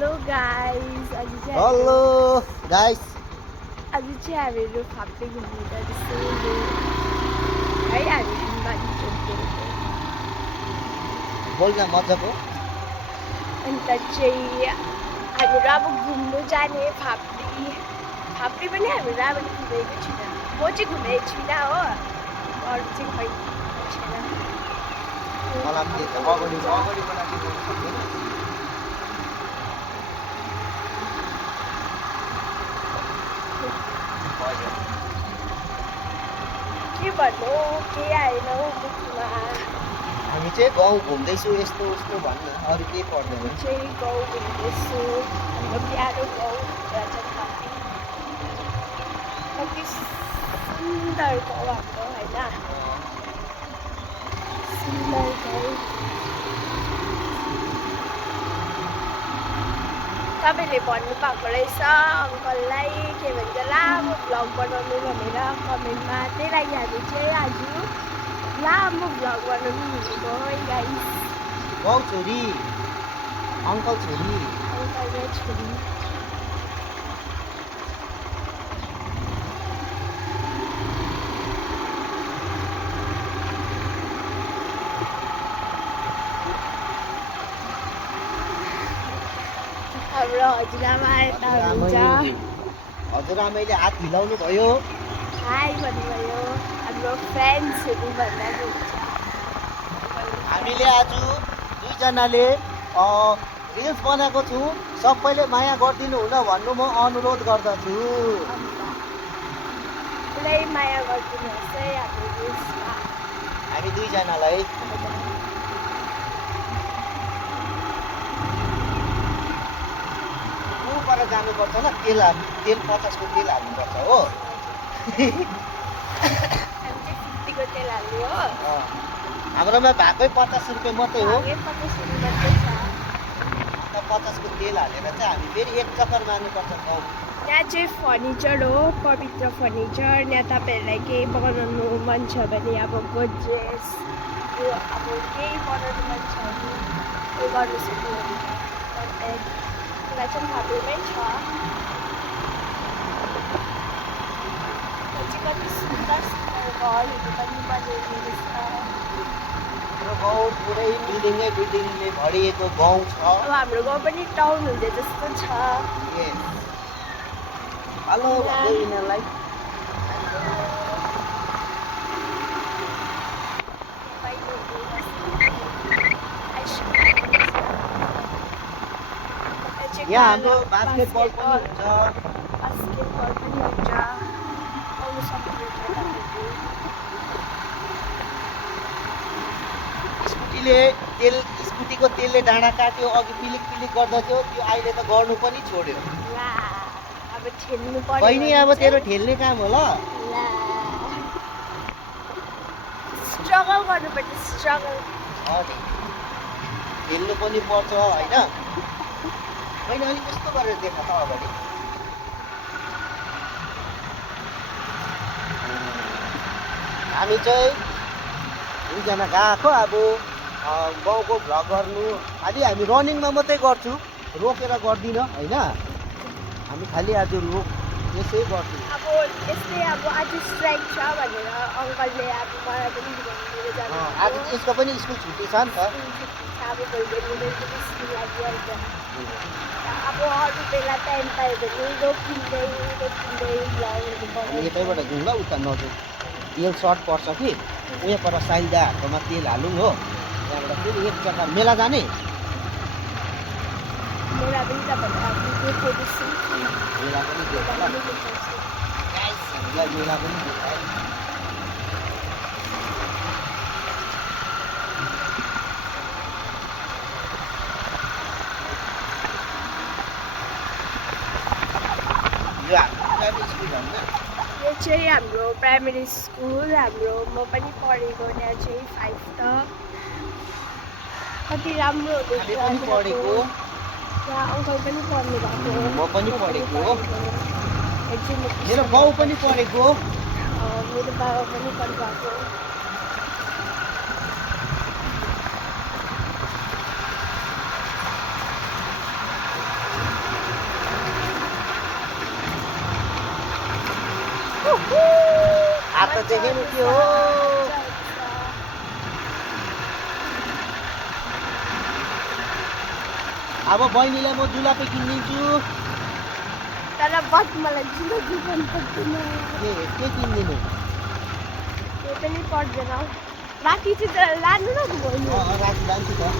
Hello guys hello guys आज चाहिँ हामीहरू फाप्टे घुम्नु जाँदैछौँ है हामी हिमबारी चोकेको बोल्न मजाको अन्त चाहिँ हामीहरू अब घुम्नु जाने फाप्टी पनि हामीहरू अब घुमेको छैन म चाहिँ घुमेको छुइनँ हो अरू चाहिँ खै छैन मलाई पनि त्यही त अगाडिबाट के गर्नु सक्दैन के भन्नु के आएन हौ मुखमा हामी चाहिँ गाउँ घुम्दैछु यस्तो उस्तो भन्नु अरू केही पर्दैन चाहिँ गाउँ घुम्दैछु हाम्रो प्यारो गाउँ राजाखाती कति सुन्दर गाउँ हाम्रो होइन सुन्दर गाउँ तपाईँले भन्नुभएको रहेछ अङ्कललाई के भन्छ लामो भ्लग बनाउनु भनेर कमेन्टमा त्यही लागि हामी चाहिँ आज लामो भ्लग बनाउनु हिँडेको है गाइस गाउँ छोरी अङ्कल छोरी अङ्कल र छोरी हाम्रो हजुरआमा यता हुन्छ हजुरआमैले हात हिलाउनु भयो हाई भन्नुभयो हाम्रो फ्रेन्ड्सहरू भन्दा हुन्छ हामीले आज दुईजनाले रिल्स बनाएको छौँ सबैले माया गरिदिनु हुन भन्नु म अनुरोध गर्दछु पुरै माया गरिदिनुहोस् है हाम्रो रिल्समा हामी दुईजनालाई पर जानुपर्छ ल तेल 50को तेल हाल्नुपर्छ हो हामी चाहिँ 50को तेल हाल्ने हो हाम्रोमा भएकै 50 रुपियाँ मात्रै हो भागे 50 रुपियाँ मात्रै छ 50को तेल हालेर चाहिँ हामी फेरि एक चक्कर मार्नुपर्छ गाउँ यहाँ चाहिँ फर्निचर हो पवित्र फर्निचर यहाँ तपाईँहरूलाई केही बनाउनु मन छ भने अब गोद्रेज यो अब केही बनाउनु मन छ भने उयो गर्नु सक्नुहुन्छ कन्ट्याक्ट त्यसलाई चाहिँ हाम्रोमै छ त्यो चाहिँ कति सुन्दर सुन्दर घरहरू पनि बनाइएको रहेछ हाम्रो गाउँ पुरै बिल्डिङले भरिएको गाउँ छ अब हाम्रो गाउँ पनि टाउन हुँदै जस्तो छ हेलो भन्दै यिनीहरूलाई यहाँ हाम्रो बास्केटबल पनि हुन्छ बास्केटबल पनि हुन्छ आउनु सक्नुहुन्छ तपाईँहरू स्कुटीको तेलले डाँडा काट्यो अघि पिलिक गर्दा थियो त्यो अहिले त गर्नु पनि छोड्यो ला अब ठेल्नु पर्यो बहिनी अब तेरो ठेल्ने काम हो ल ला स्ट्रगल गर्नुपर्छ स्ट्रगल खेल्नु पनि पर्छ होइन बहिनी अलिक कस्तो गरेर देखा त अगाडि हामी चाहिँ दुईजना गएको अब गाउँको भ्लग गर्नु खालि हामी रनिङमा मात्रै गर्छु रोकेर गर्दिनँ होइन हामी खालि आज यसै गर्छु अब यस्तै अब आज स्ट्राइक छ भनेर अङ्कलले अब मलाई पनि घुमाउनु जानु आज यसको पनि स्कुल छुट्टी छ नि त अब भोलि स्कुल लागिहाल्छ अब अरू बेला टाइम पायो भने रोकिँदै भ्लगहरू हामी यतैबाट जाउँ ल उता नजाउँ तेल सर्ट पर्छ कि उयो पर साइदाहरूकोमा तेल हालौँ हो त्यहाँबाट फेरि एक जग्गा मेला जाने मेला पनि तपाईँहरूलाई देखाइदिन्छु मेला पनि हामीलाई मेला पनि देखाए यो चाहिँ हाम्रो प्राइमेरी स्कुल हाम्रो म पनि पढेको त्यहाँ चाहिँ 5 त कति राम्रो हुँदैछ पढेको त्यहाँ अङ्कल पनि पढ्नु भएको म पनि पढेको एकछिन मेरो बाउ पनि पढेको मेरो बाबा पनि पढ्नु भएको देखेन के हो अब बहिनीलाई म जुलापी किनिदिन्छु तर बट मलाई जुलापी पनि पर्दैन के किनिदिनु त्यो पनि पर्दैन राति चाहिँ तर लानु न घुमाउनु राति लान्छु त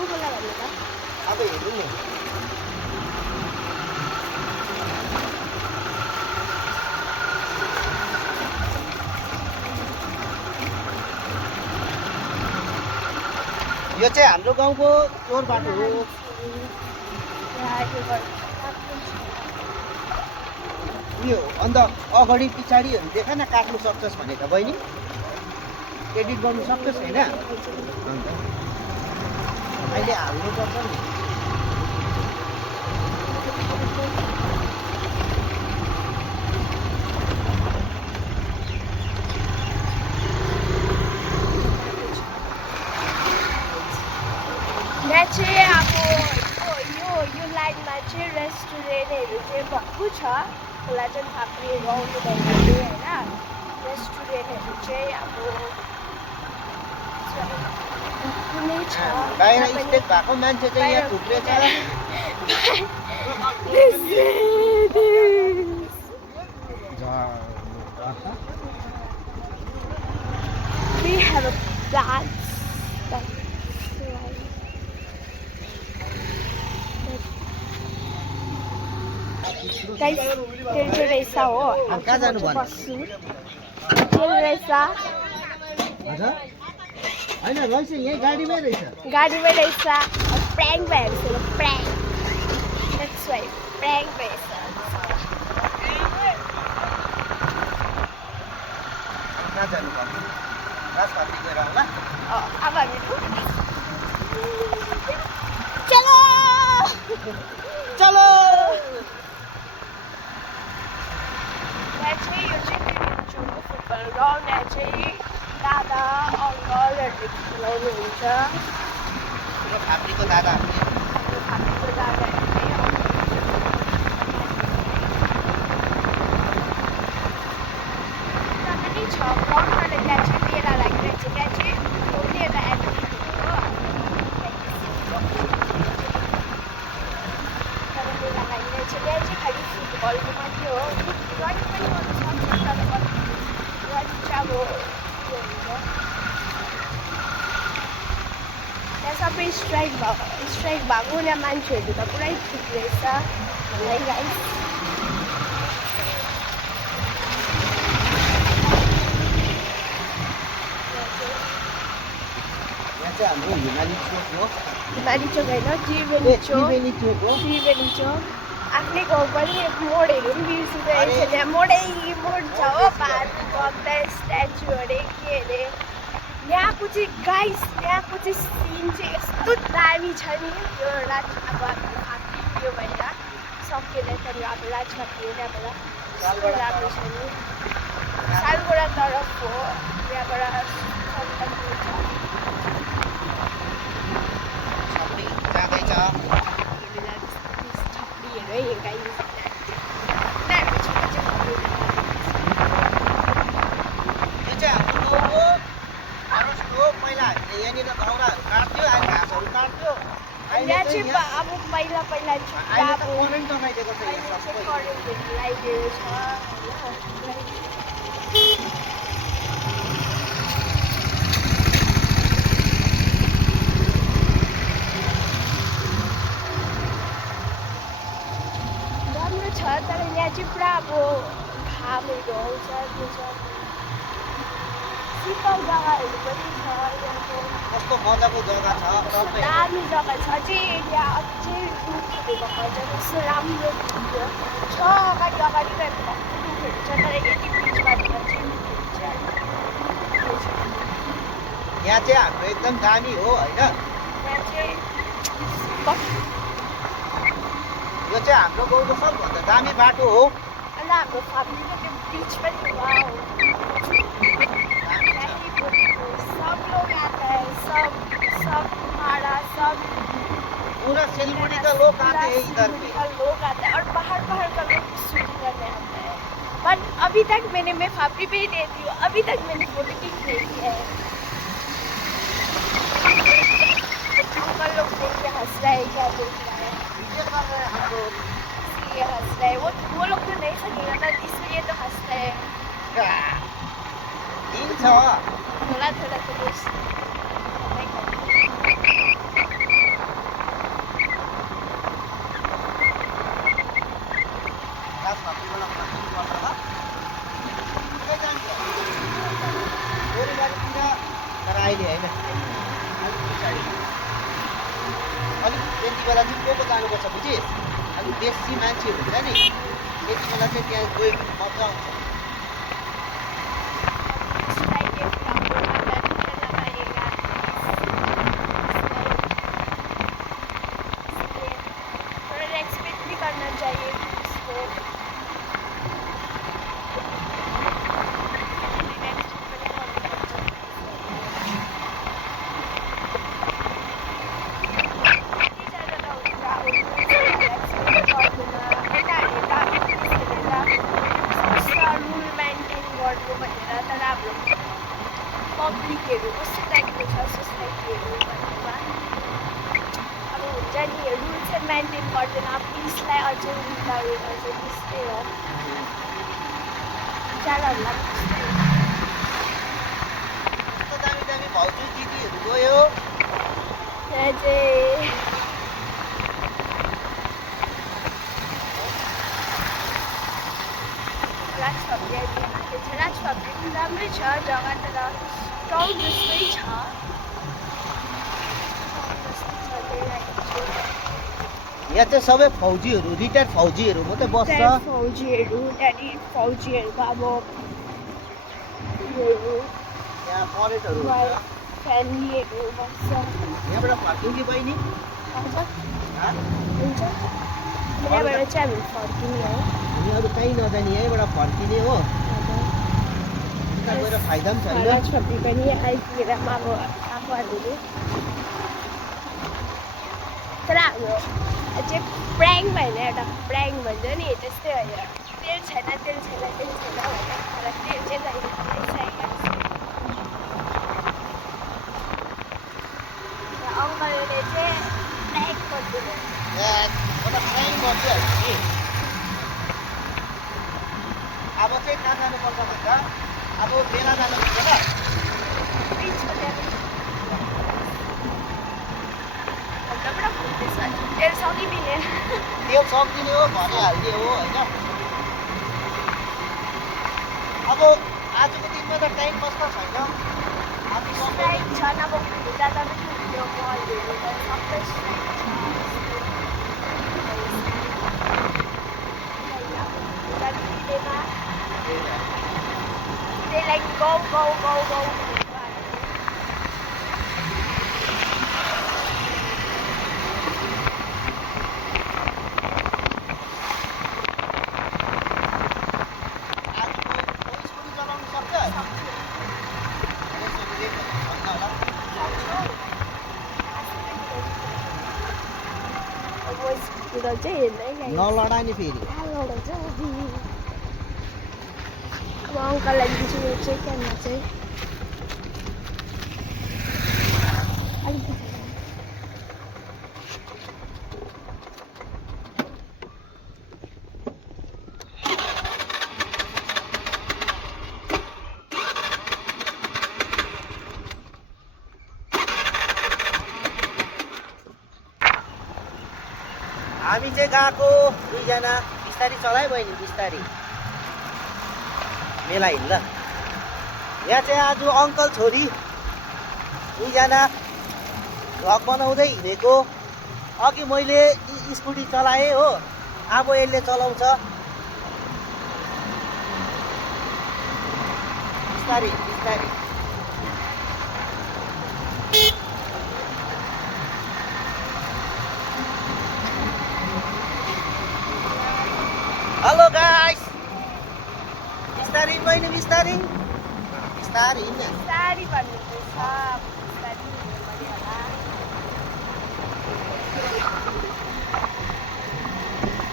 कोलाई भन्नु त अब हेरौँ न यो चाहिँ हाम्रो गाउँको चोर बाटो हो उयो अन्त अगाडि पछाडिहरू देखा न काट्नु सक्छस् भने त बहिनी एडिट गर्नु सक्छस् होइन अन्त अहिले हाल्नुपर्छ नि यहाँ चाहिँ अब यो लाइनमा चाहिँ रेस्टुरेन्टहरू चाहिँ भएको छ खोलाचन थाप्रीहरू आउनु भयो भने होइन रेस्टुरेन्टहरू चाहिँ अब कुनै छ बाहिर स्टेट भएको मान्छे चाहिँ यहाँ थुप्रै छ We have a dance. Guys, तेल रहेछ हो कहाँ जानु भन्नु तेल रहेछ होइन रहेछ यही गाडीमै रहेछ गाडीमै रहेछ प्र्याङ्क भइरहेको छ प्र्याङ्क द्याट्स वाइ प्र्याङ्क भएछ कहाँ जानु भन्नु राजपाटी गएर होला अब हामीहरू चलो चलो यहाँ चाहिँ यो चाहिँ छेउको फुटबल ग्राउन्ड यहाँ चाहिँ दादा अङ्कलहरूले खेलाउनुहुन्छ यो फाप्रीको दादाहरूले हाम्रो दादाहरूले पनि छ ग्राउन्डबाट त्यहाँ चाहिँ मेला लागिरहेछ त्यहाँ चाहिँ कुनै एउटा एक्टिभिटी हो तर मेला लागिरहेछ त्यहाँ चाहिँ खालि फुटबलको मात्रै हो रनिङ पनि गर्नु सक्छ तर रनिङ चाहिँ अब के हुन्छ त्यहाँ सबै स्ट्राइक भएको यहाँ मान्छेहरू त पुरै ठिक रहेछ है गाइस यहाँ चाहिँ हाम्रो हिमाली चोक हो हिमाली चोक होइन त्रिवेणी चोक हो त्रिवेणी चोक आफ्नै गाउँ पनि मोडहरू पनि बिर्सिँदो रहेछ त्यहाँ मोडै मोड छ हो पार्क बग्दा स्ट्याचु अरे के अरे यहाँको चाहिँ गाइस यहाँको चाहिँ सिन चाहिँ यस्तो दामी छ नि त्यो अब हाम्रो फाप्री त्यो भएर सकिएर त्यहाँनिर अब राजफाप्री त्यहाँबाट कस्तो राम्रो छ नि सालगोडा तरफ हो त्यहाँबाट सन्तकपुर छ छपरी जाँदैछ छपरीहरू है गाइस यो चाहिँ हाम्रो गाउँको फरेस्ट हो पहिला हामीले यहाँनिर दाउराहरू काट्थ्यो अहिले घाँसहरू काट्थ्यो यहाँ चाहिँ अब पहिला अहिले त करेन्ट लगाइदिएको छ यहाँ सबै करेन्टहरू लगाइदिएको छ राम्रो छ तर यहाँ चाहिँ पुरा अब घामहरू आउँछ त्यो छ शीतल जग्गाहरू पनि छ यहाँको कस्तो मजाको जग्गा छ सबै दामी जग्गा छ चाहिँ यहाँ अझै रुखहरू भएको छ कस्तो राम्रो थियो छ अगाडि गएर रुखहरू छ तर यति बिचमा चाहिँ रुखहरू छ यहाँ चाहिँ हाम्रो एकदम दामी हो होइन यहाँ चाहिँ यो चाहिँ हाम्रो गाउँको सबभन्दा दामी बाटो हो अन्त हाम्रो फाप्रीको त्यो बिच पनि वाउ सब लोग आता है सब पहाड़ा सब पूरा सिलगुड़ी का लोग आते हैं इधर पे का लोग आते हैं और बाहर का लोग शूटिंग करने आता है बट अभी तक मैंने मैं फापड़ी पे ही रहती हूँ, अभी तक मैंने फोटो क्लिक नहीं किया है। अंकल लोग देख के हंस रहा है, क्या बोल रहा है, इसलिए हंस रहा है। वो लोग तो नहीं सकेगा ना, इसलिए तो हंसता है। थोड़ा थोड़ा तो बस नहीं करता। तर अहिले होइन अलिक पछाडि अलिक त्यति बेला चाहिँ को जानुपर्छ बुझिस्, अलिक बेसी मान्छेहरू हुन्छ नि त्यति बेला चाहिँ त्यहाँ गयो भने मजा आउँछ। रेस्पेक्ट भी करना चाहिए इसको। पब्लिकहरू कस्तो टाइपको छ सोसाइटीहरू भन्नुमा अब हुन्छ नि रुल चाहिँ मेन्टेन गर्दैन, अब पिसलाई अझै उल्टाउने गर्छ, त्यस्तै हो। विचारहरूलाई पनि त्यस्तै हो। कस्तो दामी दामी भाउजू दिदीहरू गयो। त्यहाँ चाहिँ राजफाप्री आइपुगेको छ। राजफाप्री पनि राम्रै छ जग्गा, तर टाउन जस्तै छ। यहाँ चाहिँ सबै फौजीहरू, रिटायर्ड फौजीहरू मात्रै बस्छ। फौजीहरू, त्यहाँनिर फौजीहरूको अब उयोहरू, यहाँ परेडहरू हुन्छ। फ्यामिलीहरू बस्छ। यहाँबाट फर्कियौँ कि बहिनी? आउँछ हाँ? हुन्छ। यहाँबाट चाहिँ हामी फर्किने हो। हामी अरू कहीँ नजाने, यहीँबाट फर्किने हो। उता गएर फाइदा पनि छैन। राजफाप्री पनि आइपुगेर अब आएको हामीले। तर हाम्रो चाहिँ प्र्याङ भएन, एउटा प्र्याङ भन्छ नि त्यस्तै होइन। तेल छैन तेल छैन तेल छैन भने तर तेल चाहिँ आइसकेको छ। र अङ्कलले चाहिँ प्र्याङ गरिदिनु। अब चाहिँ कहाँ जानुपर्छ भन्छ, अब मेला जानुपर्छ ल। बिचको त्यहाँ पनि हाम्रोबाट घुम्दैछ। तेल सकिदिने। त्यो सक्दिने हो, भनिहाल्ने हो होइन। अब आजको दिनमा त टाइम कस्तो छैन। अब स्ट्राइक छ, अब घुम्नु जाँदा पनि त्यो मलहरू त सबै स्ट्राइक छ। They like go, go, go, go. आज कोही स्कुटी चलाउनु सक्छ? नलडा नि फेरि। अब अङ्कललाई दिन्छु यो चाहिँ क्यानमा चाहिँ अलिकति हामी चाहिँ गएको दुईजना, बिस्तारी चलाइ बहिनी बिस्तारी। मेला हिँड्दा यहाँ चाहिँ आज अङ्कल छोरी दुईजना भ्लग बनाउँदै हिँडेको। अघि मैले स्कुटी चलाएँ हो, अब यसले चलाउँछ। बिस्तारी बिस्तारी। हेलो गाइस, बिस्तारी बहिनी बिस्तारी बिस्तारी हिँड्ने। बिस्तारी भन्नुहुँदैछ, बिस्तारी हिँड्नु पऱ्यो होला।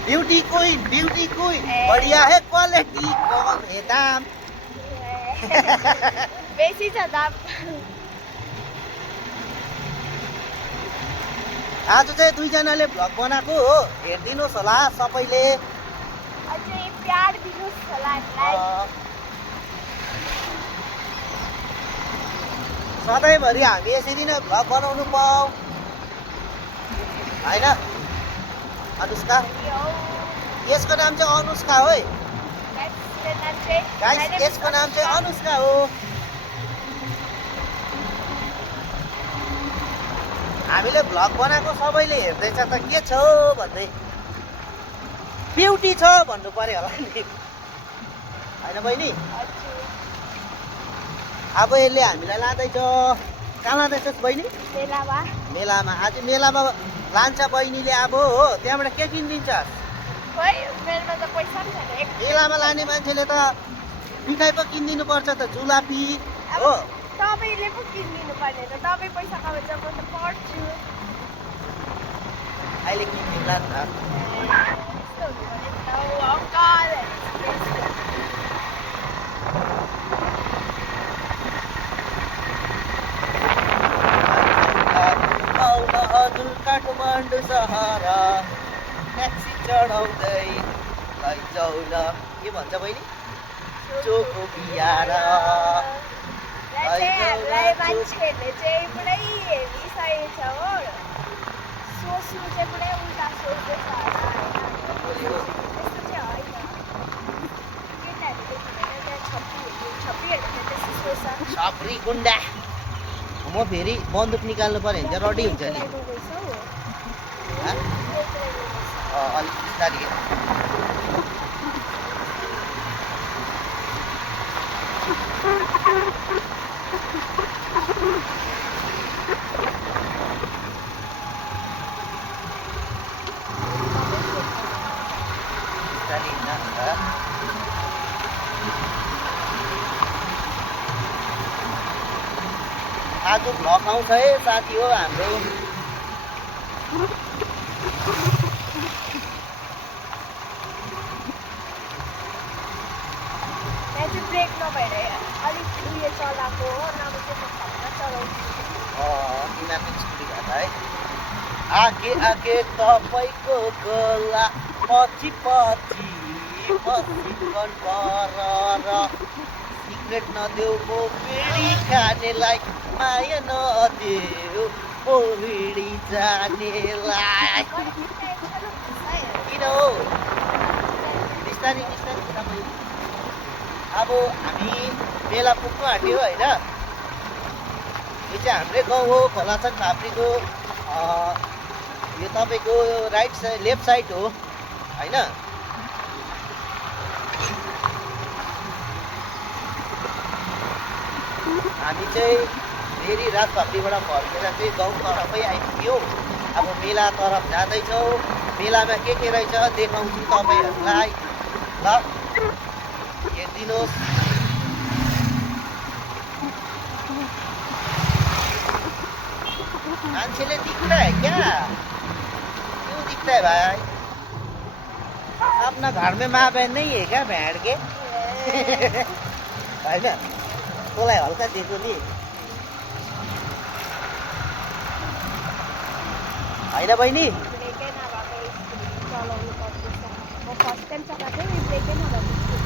ब्यूटी क्वीन बढ़िया है क्वालिटी कम है दाम बेसी छ दाम आज चाहिँ दुईजनाले भ्लग बनाएको हो हेरिदिनुहोस् होला सबैले अझै प्यार दिनुहोस् होला हामीलाई सधैँभरि हामी यसरी नै भ्लग बनाउनु पाऊ होइन अनुष्का यसको नाम चाहिँ अनुष्का हो है गाइस यसको नाम चाहिँ अनुष्का हो हामीले भ्लग बनाएको सबैले हेर्दैछ त के छ भन्दै ब्युटी छ भन्नु पर्यो होला नि होइन बहिनी अब यसले हामीलाई लाँदैछ कहाँ लाँदैछस् बहिनी मेलामा आज मेलामा लान्छ बहिनीले अब हो त्यहाँबाट के किनिदिन्छस् मेलामा लाने मान्छेले त मिठाई पो किनिदिनु पर्छ त जुलापी हो तपाईँले पो किनिदिनु पर्ने त तपाईँ पैसा कमाउँछ म त पढ्छु अहिले किनिदिउँला नि त हजुर काठमाडौँ सहर ट्याक्सी चढाउँदै लैजाऊ न के भन्छ बहिनी चोको बिहार हामीलाई मान्छेहरूले चाहिँ पुरै हेरिसकेको छ हो सोच्नु चाहिँ पुरै उल्टा सोच्दैछ त्यस्तो चाहिँ होइन केटाहरूले त्यहाँ छप्पीहरू त्यस्तो सोच्छ छप्री गुन्डा म फेरि बन्दुक निकाल्नु पऱ्यो भने चाहिँ रडी हुन्छ नि अलिक बिस्तारै आज भ्लग आउँछ है साथी हो हाम्रो यहाँ चाहिँ ब्रेक नभएर अलिक उयो चलाएको हो नभए चाहिँ म खप्न चलाउँछु तिनीहरूको स्कुटी घाटा है आगे आगे तपाईँको गला पछि पछि मसिकन पर सिक्रेट नदेऊ म बिडी खानेलाई माया नदेऊ म बिडी जानेलाई किन हो बिस्तारै बिस्तारै तपाईँ अब हामी मेला पुग्नु आँट्यो होइन यो चाहिँ हाम्रै गाउँ हो खोलाचन फाप्रीको यो तपाईँको राइट साइड लेफ्ट साइड हो होइन हामी चाहिँ फेरि राजभाप्रीबाट फर्केर चाहिँ गाउँ तरफै आइपुग्यौँ अब मेला तरफ जाँदैछौँ मेलामा के रहेछ देखाउँछु तपाईँहरूलाई ल हेरिदिनुहोस् मान्छेले दिखता है क्या क्यों दिखता है भाई अपना घर में माँ बहन नहीं है क्या भेड़ के होइन तँलाई हल्का दिएको नि होइन बहिनी ब्रेकै नभएको चलाउनु पर्दैछ म फर्स्ट टाइम चलाएको ब्रेकै नभएको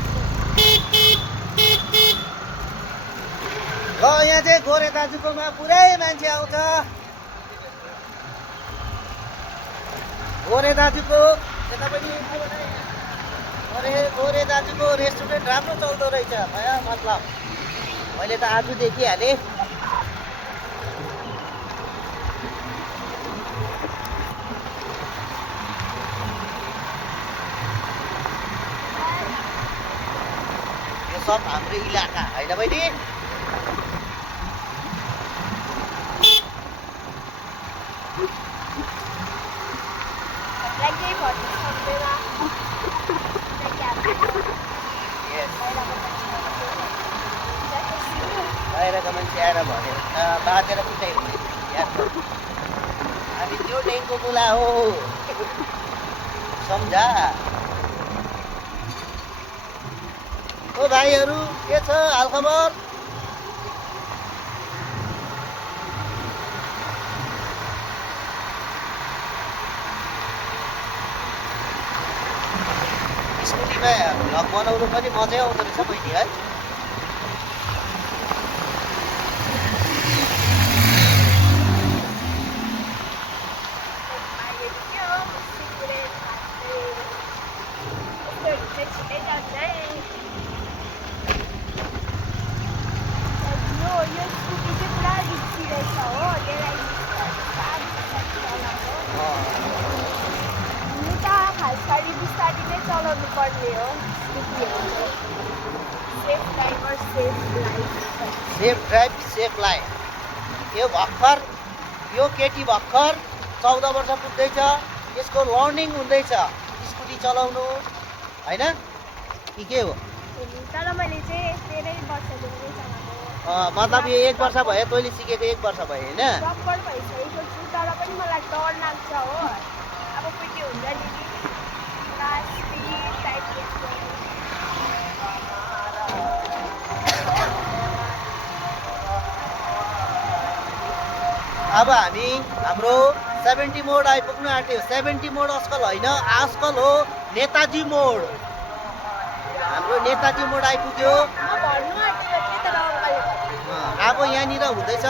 ल यहाँ चाहिँ गोरे दाजुकोमा पुरै मान्छे आउँछ गोरे दाजुको यता पनि अरे गोरे दाजुको रेस्टुरेन्ट राम्रो चल्दो रहेछ भया मतलब मैले त आज देखिहालेँ यो सब हाम्रो इलाका होइन बहिनी केही भन्नु सक्दैन बाहिरको मान्छे आएर भन्यो बाँधेर पिटाइ हुने हामी त्यो डेङ्गु मुला हो सम्झा। ओ भाइहरू के छ हालखबर? स्कुटीमा भ्लग बनाउनु पनि मजै आउँदो रहेछ बहिनी है। बिस्तारै नै चलाउनु पर्ने हो स्कुटीहरू चाहिँ। Safe driver safe life. Safe drive safe life. यो भर्खर यो केटी भर्खर 14 वर्ष पुग्दैछ, यसको लर्निङ हुँदैछ स्कुटी चलाउनु होइन कि के हो? तर मैले चाहिँ 13 वर्षदेखि चलाएको। मतलब यो 1 वर्ष भयो, तैँले सिकेको 1 वर्ष भयो होइन? प्रपर भइसकेको छु, तर पनि मलाई डर लाग्छ हो। अब कोही के हुन्छ नि अब हामी हाम्रो 70 मोड आइपुग्नु आँट्यो। 70 मोड आजकल होइन, आजकल हो नेताजी मोड। हाम्रो नेताजी मोड आइपुग्यो। अब यहाँनिर हुँदैछ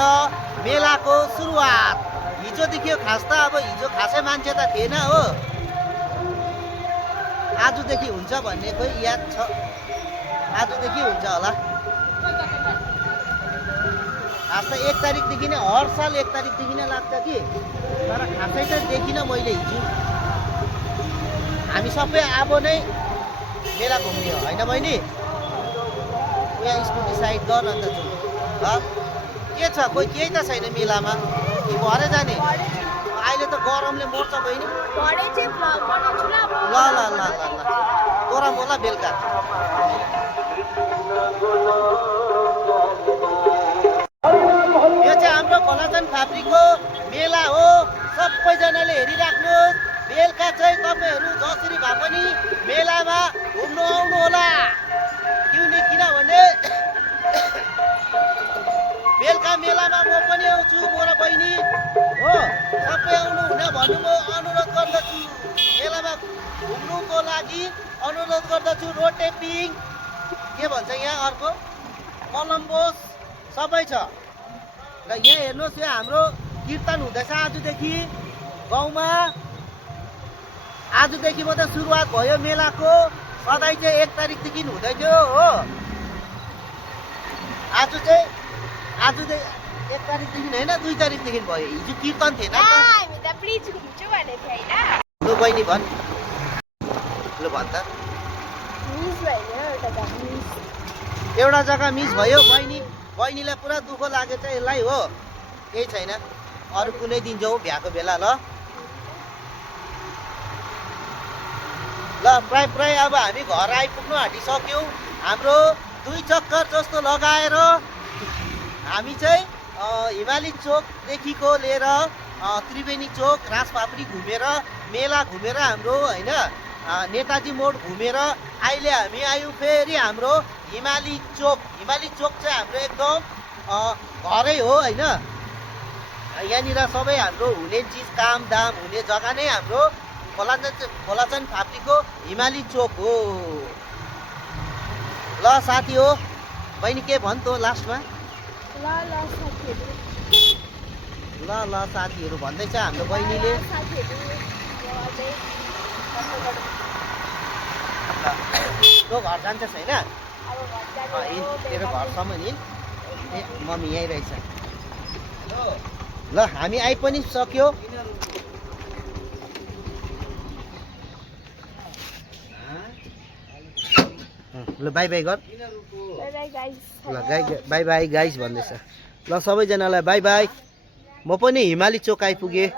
मेलाको सुरुवात। हिजो देखियो खास त, अब हिजो खासै मान्छे त थिएन हो। आजदेखि हुन्छ भन्ने खोइ याद छ, आजदेखि हुन्छ होला। आज त 1 तारिकदेखि नै, हर साल 1 तारिकदेखि नै लाग्छ कि, तर खासै त देखिनँ मैले हिजो। हामी सबै अब नै मेला घुम्ने हो होइन बहिनी? यहाँ स्कुटी साइड गर अन्त जाउँ। के छ, कोही केही त छैन मेलामा कि भरे जाने? अहिले त गरमले मर्छ बहिनी। ल ल ल ल ल तोरा मोला बेलुका। यो चाहिँ हाम्रो खोलाचन फाप्रीको मेला हो। सबैजनाले हेरिराख्नुहोस्। बेलुका चाहिँ तपाईँहरू जसरी भए पनि मेलामा घुम्नु आउनु होला। किनभने बेलुका मेलामा म पनि आउँछु, म र बहिनी हो। सबै आउनु हुन भन्नु म अनुरोध गर्दछु। मेलामा घुम्नुको लागि अनुरोध गर्दछु। रोड टेपिङ के भन्छ यहाँ अर्को कोलम्बोस सबै छ। र यहाँ हेर्नुहोस्, यहाँ हाम्रो कीर्तन हुँदैछ आजदेखि गाउँमा। आजदेखि मात्रै सुरुवात भयो मेलाको। सधैँ चाहिँ 1 तारिकदेखि हुँदै थियो हो। आज चाहिँ 1 तारिकदेखि होइन, 2 तारिकदेखि भयो। हिजो कीर्तन थिएन त। लु बहिनी भन्, लु भन् त। एउटा जग्गा मिस भयो बहिनीलाई पुरा दुःख लागेछ यसलाई हो। केही छैन, अरू कुनै दिन जाउँ भ्याएको बेला। ल प्राय अब हामी घर आइपुग्नु आँटिसक्यौँ। हाम्रो 2 चक्कर जस्तो लगाएर हामी चाहिँ हिमाली चोकदेखिको लिएर त्रिवेणी चोक, राजपापडी घुमेर, मेला घुमेर हाम्रो होइन नेताजी मोड घुमेर अहिले हामी आयौँ फेरि हाम्रो हिमाली चोक। हिमाली चोक चाहिँ हाम्रो एकदम घरै हो होइन। यहाँनिर सबै हाम्रो हुने चिज, काम दाम हुने जग्गा नै हाम्रो खोलाचन फाप्रीको हिमाली चोक हो। ल साथी हो, बहिनी के भन् त लास्टमा? ल साथीहरू भन्दैछ हाम्रो बहिनीले। तँ घर जान्छ छैन? तेरो घरसम्म हिँड। ए मम्मी यहीँ रहेछ। ल हामी आइ पनि सक्यो। ल बाई बाई गर। ल बाई बाई गाइस भन्दैछ। ल सबैजनालाई बाई बाई। म पनि हिमाली चोक आइपुगेँ।